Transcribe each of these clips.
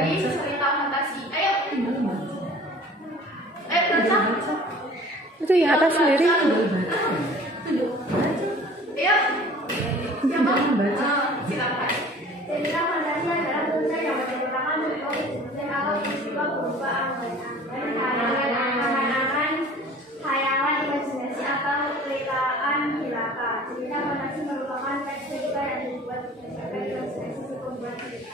dari cerita fantasi. Ayo baca. Itu yang atas sendiri. Ayo, siapa? Silakan. Cerita fantasi adalah cerita yang menceritakan atau peristiwa berupa angan-angan, khayalan, imajinasi atau peritaan belaka. Cerita fantasi merupakan teks cerita yang dibuat berdasarkan imajinasi si pembuat cerita.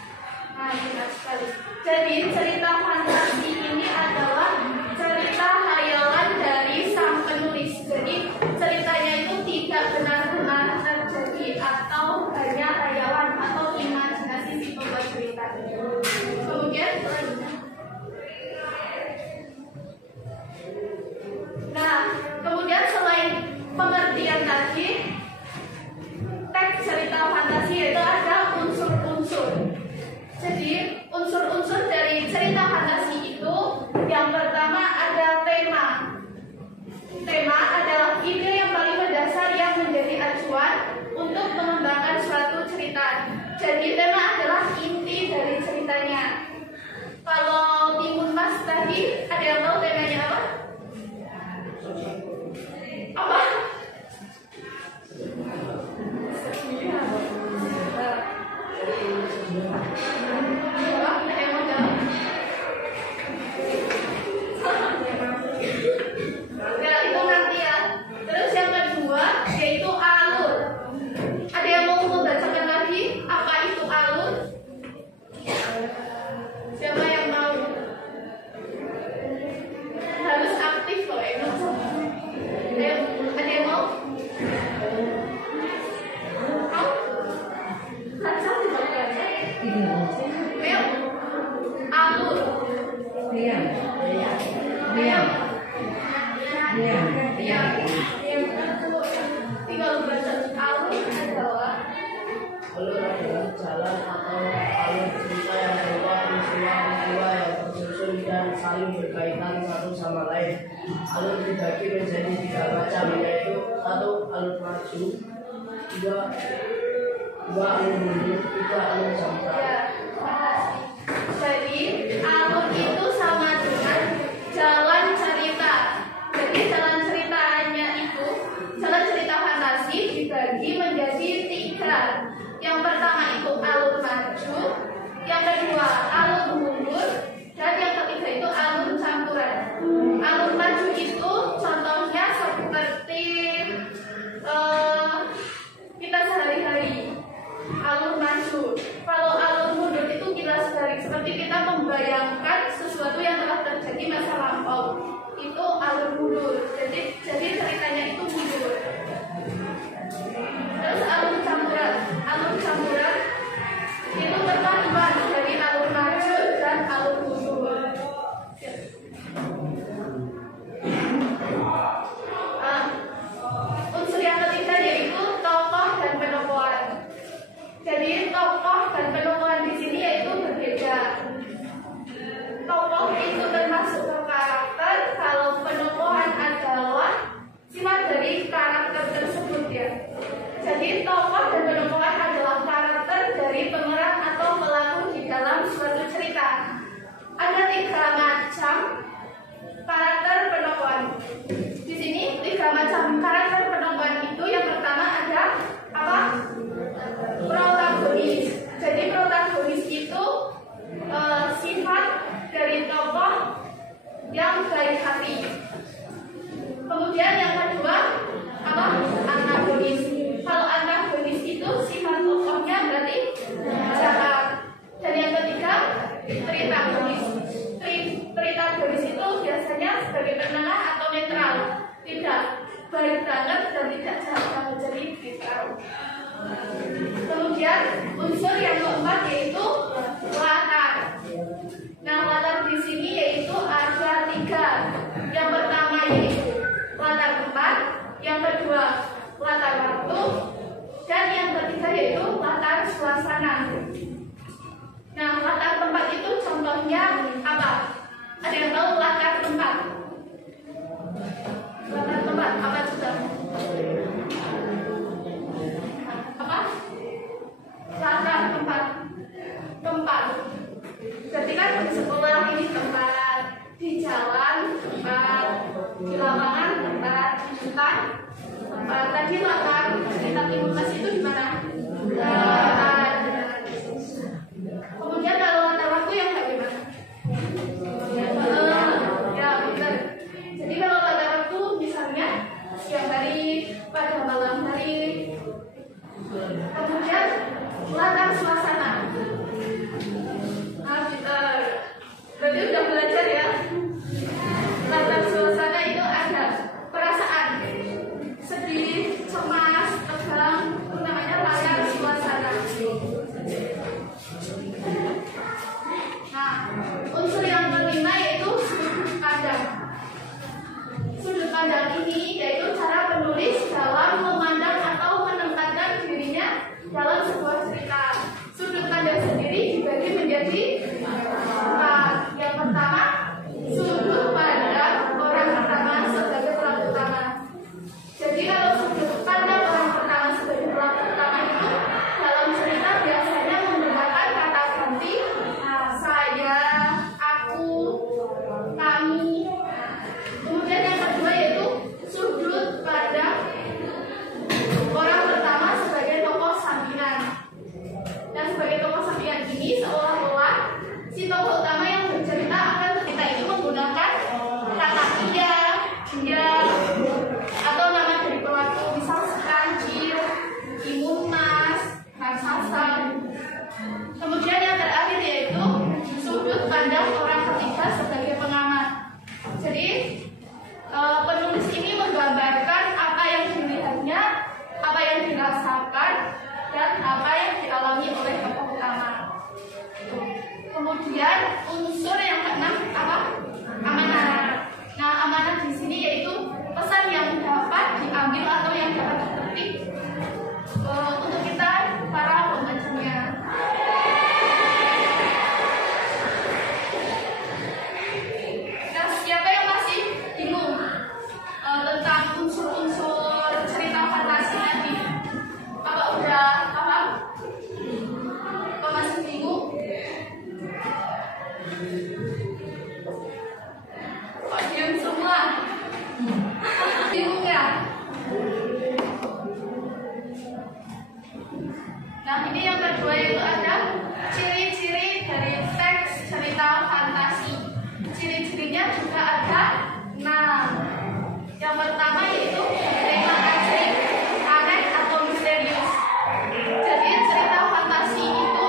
Nah, benar sekali. Jadi cerita fantasi ini adalah cerita khayalan dari sang penulis. Jadi ceritanya itu tidak benar-benar terjadi atau hanya khayalan atau imajinasi si pembuat cerita. Kemudian, kemudian selain pengertian tadi, teks cerita fantasi itu ada unsur-unsur. Jadi unsur-unsur dari cerita fantasi itu yang pertama ada tema. Tema adalah ide yang paling mendasar yang menjadi acuan untuk mengembangkan suatu cerita. Jadi tema adalah inti dari ceritanya. Kalau Timun Mas tadi ada yang tahu temanya apa? Apa? Alur adalah jalan atau alur cerita yang berupa peristiwa-peristiwa yang tersusun dan saling berkaitan satu sama lain. Alur dibagi menjadi 3 macam, yaitu 1. Alur maju, 2. alur mundur, 3. alur jangka. Jadi alur itu sama dengan jalan cerita. Jadi jalan ceritanya itu, jalan cerita fantasi dibagi menjadi 3. Yang pertama itu alur maju, yang kedua alur mundur, dan yang ketiga itu alur campuran. Alur maju itu contohnya seperti kita sehari-hari. Alur maju. Kalau alur mundur itu kita sebalik, seperti kita membayangkan sesuatu yang telah terjadi masa lampau. Itu alur mundur. Jadi ceritanya itu mundur. Terus alur campuran. Alur campuran itu perpaduan dari alur maju dan alur mundur. Unsur yang ketiga yaitu tokoh dan penokohan. Jadi tokoh dan penokohan di sini yaitu berbeda. Tokoh itu termasuk karakter, kalau penokohan adalah sifat dari karakter tersebut ya. Jadi tokoh dan penokohan adalah karakter dari pemeran atau pelaku di dalam suatu cerita. Ada 3 macam karakter penokohan. Di sini 3 macam karakter penokohan itu yang pertama ada apa? Protagonis. Jadi protagonis itu sifat dari tokoh yang baik hati. Kemudian yang kedua apa? Antagonis. Kalau antagonis itu sifat tokohnya berarti jahat. Dan yang ketiga tritagonis. Tritagonis itu biasanya sebagai penengah atau netral, tidak baik banget dan tidak jahat banget, jadi netral. Kemudian unsur yang keempat yaitu latar. Nah, latar di sini yaitu ada 3. Yang pertama yaitu latar tempat, yang kedua latar waktu, dan yang ketiga yaitu latar suasana. Nah, latar tempat itu contohnya apa? Ada yang tahu latar tempat? Latar tempat apa juga? Apa? Latar tempat. di sekolah ini tempat, di jalan tempat, di lapangan tempat, di hutan tempat. Tadi latar cerita Timun Mas itu di mana? Kemudian kalau latar waktu yang bagaimana? Ya benar. Jadi kalau latar waktu misalnya siang hari pada malam hari. Kemudian latar suasana. Nah, kita berarti udah belajar ya. Latar suasana itu ada perasaan sedih, cemas, tegang, itu namanya latar suasana. Nah, unsur yang kelima yaitu sudut pandang. Sudut pandang ini yaitu cara penulis dalam memandang atau menempatkan dirinya dalam sebuah cerita. Sudut pandang sendiri dibagi menjadi empat. Yang pertama, sudut pandang orang pertama sebagai pelaku utama. Jadi kalau sudut pandang orang pertama sebagai pelaku utama itu dalam cerita biasanya menggunakan kata ganti saya, aku, kami. Kemudian yang kedua yaitu sudut pandang orang pertama sebagai tokoh sampingan. Dan sebagai tokoh sampingan ini seolah-olah si tokoh utama yang bercerita akan cerita itu menggunakan kata dia, atau nama dari pelaku, misal Kancil, Timun Mas, Hasan. Kemudian yang terakhir yaitu sudut pandang orang ketiga sebagai pengamat. Jadi penulis ini menggambarkan apa yang dilihatnya, apa yang dirasakan, dan apa yang dialami oleh tokoh utama. Kemudian unsur yang keenam apa? Amanah. Nah, amanah di sini yaitu pesan yang dapat diambil atau yang dapat dipetik untuk kita para pembacanya. Nah, siapa yang masih bingung tentang unsur-unsur cerita fantasi tadi? Apa udah paham? Kok masih bingung? Kok diam semua? Bingung ya? Nah, ini yang kedua itu ada ciri-ciri dari teks cerita fantasi. Ciri-cirinya juga ada 6. Yang pertama yaitu tema asing, aneh atau misterius. Jadi cerita fantasi itu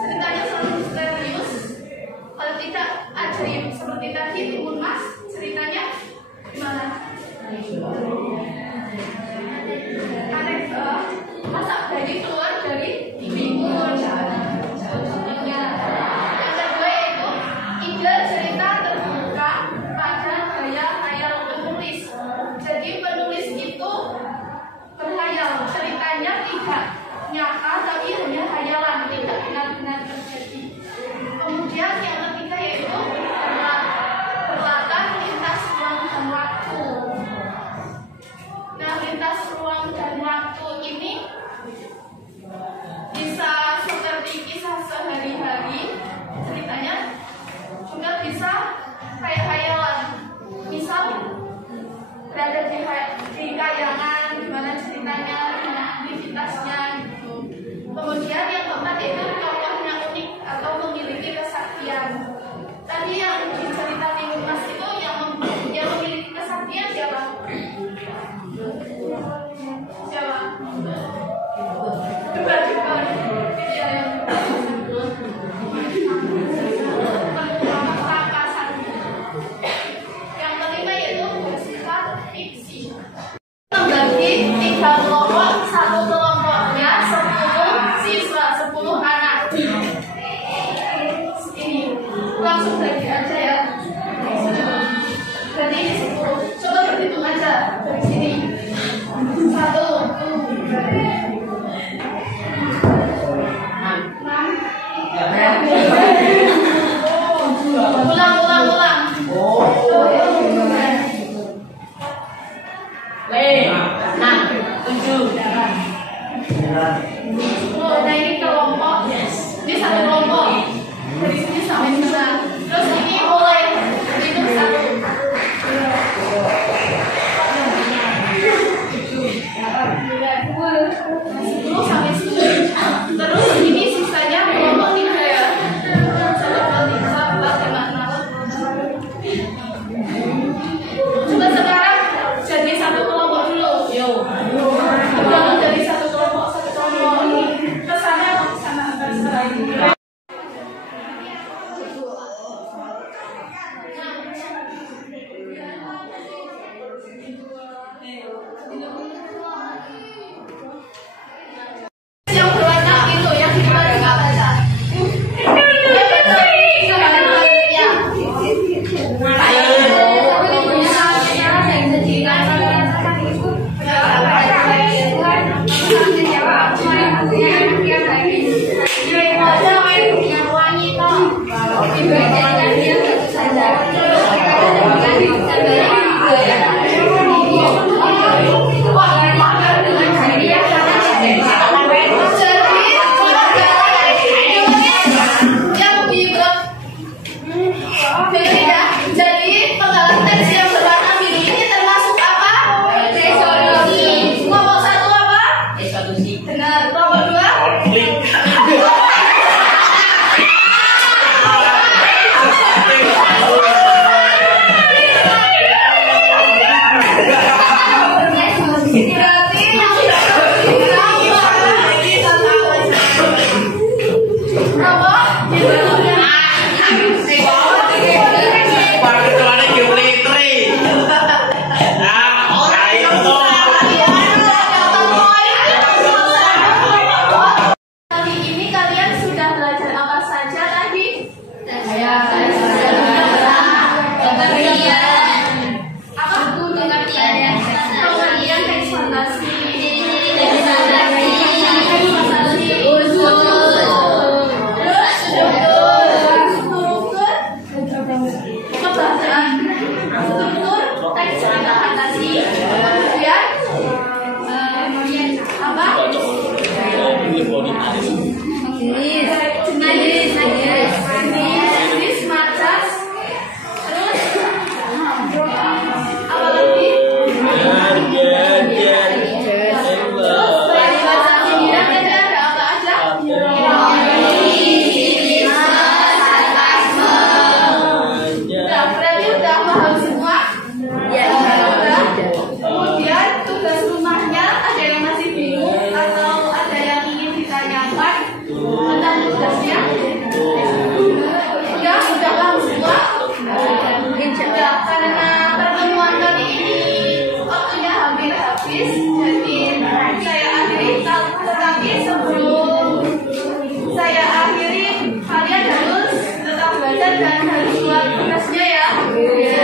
ceritanya selalu misterius, kalau tidak ajaib. Seperti tadi Timun Mas ceritanya gimana? Aneh, masa bayi keluar dari timun. Yang kedua yaitu ide cerita terbuka pada gaya khayal penulis. Jadi penulis itu berkhayal, ceritanya tidak nyata tapi hanya khayalan, tidak benar-benar terjadi. Kemudian yang ketiga yaitu berlatar lintas ruang dan waktu. Nah, lintas ruang dan waktu ini bisa seperti kisah sehari-hari, ceritanya juga bisa kayak khayalan. Misal berada di kayangan, gimana ceritanya, gimana aktivitasnya gitu. Kemudian yang keempat itu tokohnya unik atau memiliki kesaktian. Tadi yang di cerita Timun Mas itu yang memiliki kesaktian siapa? Siapa? Debat. Iya, yang yang kelima yaitu bersifat fiksi. Membagi 3 kelompok, satu kelompoknya 10 siswa, 10 anak. Ini langsung bagi aja ya. Jadi ini 10. Coba berhitung aja dari sini. 1, 2, 3, 4, 5, 6. Ulang. Nah, ini kelompok. Ini satu kelompok. Dari sini Dan harus buat tugasnya ya.